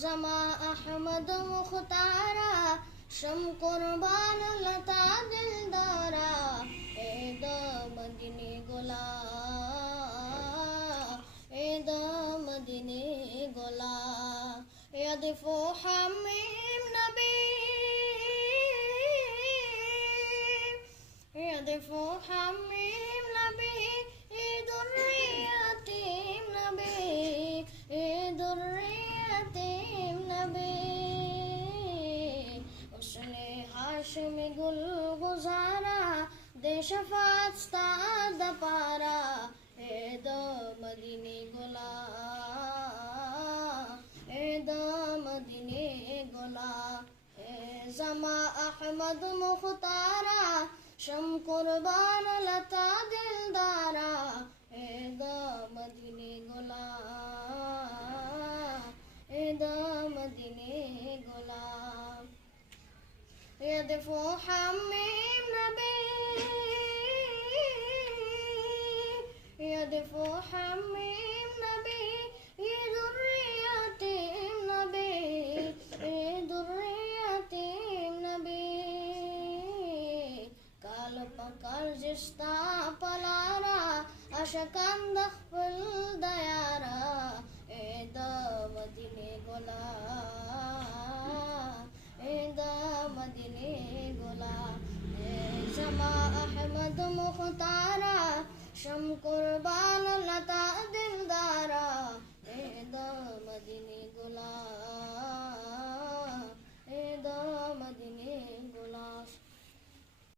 जमा अहमद मुख्तारा शम कुर्बान लता दिलदारा ए द मदीने गोला ए द मदीने गोला यदफो हमीम नबी यदफो हमीम नबी ए दुर्रियतीम नबी ए दुर्रियतीम नबी उसने हाशमी गुल गुजारा दे शफात स्ताद पारा ए द मदीने गोला ए द मदीने गोला ए जमा अहमद मुख्तारा शम कुर्बान लता दिलदारा ए द मदीने गोला ए द मदीने गोला यदफो हमीम नबी यदफो हमीम नबी ये दुर्रियतीम नबी ये दुर्रियतीम नबी काल पकड़ जिस्ता पलारा अशकंद खपल दयारा ए द मदीने गोला ए द मदीने गोला ए जमा अहमद मुख्तारा शम कुर्बान लता दिलदारा ए द मदीने गोला।